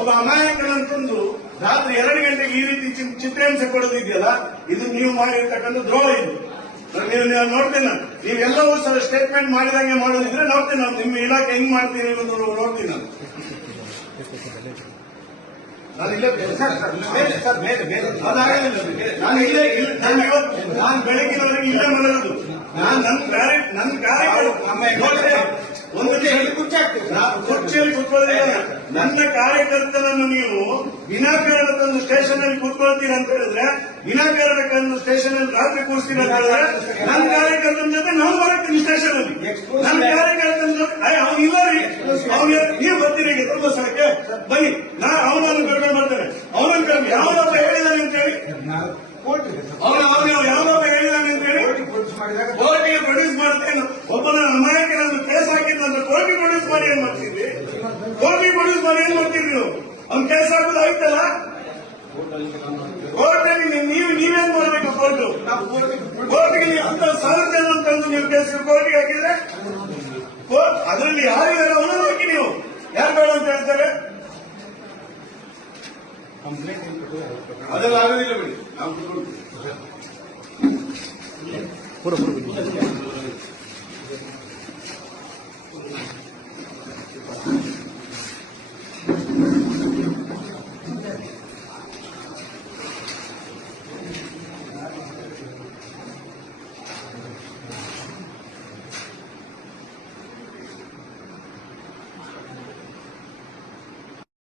ಒಬ್ಬ ಅಮಾಯಕನಂತಂದು ರಾತ್ರಿ ಎರಡು ಗಂಟೆಗೆ ಈ ರೀತಿ ಚಿತ್ರಹಿಂಸೆ ಕೊಡೋದಿದೆಯಲ್ಲ ಇದು ನೀವು ಮಾಡಿರ್ತಕ್ಕಂಥ ದ್ರೋಹ ಇದು. ನೀವು ನೀವು ನೋಡ್ತೀನಿ ನೀವೆಲ್ಲವೂ ಸಹ ಸ್ಟೇಟ್ಮೆಂಟ್ ಮಾಡಿದಂಗೆ ಮಾಡೋದಿದ್ರೆ ನೋಡ್ತೀನಿ ನಾನು. ನಿಮ್ಮ ಇಲಾಖೆ ಹೆಂಗ್ ಮಾಡ್ತೀನಿ ಅನ್ನೋದು ನೋಡ್ತೀನಿ ನಾನು. ನಾನು ಇಲ್ಲೇ. ನಾನು ಇಲ್ಲೇ ಇಲ್ಲ. ನಾನು ಇವತ್ತು ನಾನು ಬೆಳಗಿನವರೆಗೆ ಇಲ್ಲೇ ಮಲಗೋದು. ನಾನು ನನ್ನ ಕಾರ್ಯ ನನ್ನ ಕಾರ್ಯ ಒಂದು ಹೇಳಿ ಕುರ್ಚಿಯಲ್ಲಿ ಕೂತ್ಕೊಳ್ಳೋದಿಲ್ಲ. ನನ್ನ ಕಾರ್ಯಕರ್ತನನ್ನು ನೀವು ವಿನಾಕಾರಣ ತಂದು ಸ್ಟೇಷನ್ ಅಲ್ಲಿ ಕೂತ್ಕೊಳ್ತೀರ ಅಂತ ಹೇಳಿದ್ರೆ ವಿನಾಕಾರಣ ತಂದು ಸ್ಟೇಷನ್ ಅಲ್ಲಿ ರಾತ್ರಿ ಕೂರಿಸ್ತೀರ ಅಂತ ಹೇಳಿದ್ರೆ ನನ್ನ ಕಾರ್ಯಕರ್ತನ ಜೊತೆ ನಾನು ಬರ್ತೀನಿ ಸ್ಟೇಷನ್ ಅಲ್ಲಿ ನನ್ನ ಕಾರ್ಯಕರ್ತನ ಜೊತೆ ಅವ್ನು ಇಲ್ಲ ರೀ. ಅವ್ನು ನೀವು ಬರ್ತೀರಿ ತುಂಬ ಸಲಕ್ಕೆ. ಬನ್ನಿ ನಾ ಅವನನ್ನು ಕರ್ಕೊಂಡು ಬರ್ತೇನೆ. ಅವನನ್ನು ಯಾವ ಯಾವನೊಬ್ಬ ಹೇಳಿದಾನೆ ಅಂತ ಹೇಳಿ. ಅವನು ಅವನು ಯಾವನೊಬ್ಬ ಹೇಳಿದಾನೆ ಅಂತ ಹೇಳಿ. ಕೋರ್ಟಿಗೆ ಪ್ರೊಡ್ಯೂಸ್ ಮಾಡ್ತೇನೆ. ಒಬ್ಬನ ಅಮಾಯಕನನ್ನು ಕೇಸ್ ಹಾಕಿದ್ದು ಅಂತ ಕೋರ್ಟಿಗೆ ಪ್ರೊಡ್ಯೂಸ್ ಮಾಡಿ ಏನ್ ಮಾಡ್ತಿದ್ವಿ ಕೋರ್ಟಿಗೆ ಪ್ರೊಡ್ಯೂಸ್ ಮಾಡಿ ಏನ್ ಮಾಡ್ತಿದ್ವಿ ನೀವು? ಅವ್ನ ಕೆಲಸ ಆಗೋದು ಆಯ್ತಲ್ಲ? ಕೋರ್ಟಲ್ಲಿ ನೀವು ನೀವೇನ್ ಮಾಡ್ಬೇಕು ಕೋರ್ಟ್? ಕೋರ್ಟ್ಗೆ ನೀವು ಅಂತ ಜನ ತಂದು ನೀವು ಕೇಸ್ ಕೋರ್ಟ್ಗೆ ಹಾಕಿದ್ರೆ? ಕೋರ್ಟ್ ಅದರಲ್ಲಿ ಯಾರು ಅವನನ್ನು ಹಾಕಿ ನೀವು. ಯಾರು ಬೇಡ ಅಂತ ಹೇಳ್ತಾರೆ? ಅದೆಲ್ಲ ಆಗೋದಿಲ್ಲ ಬಿಡಿ. ನಾವು.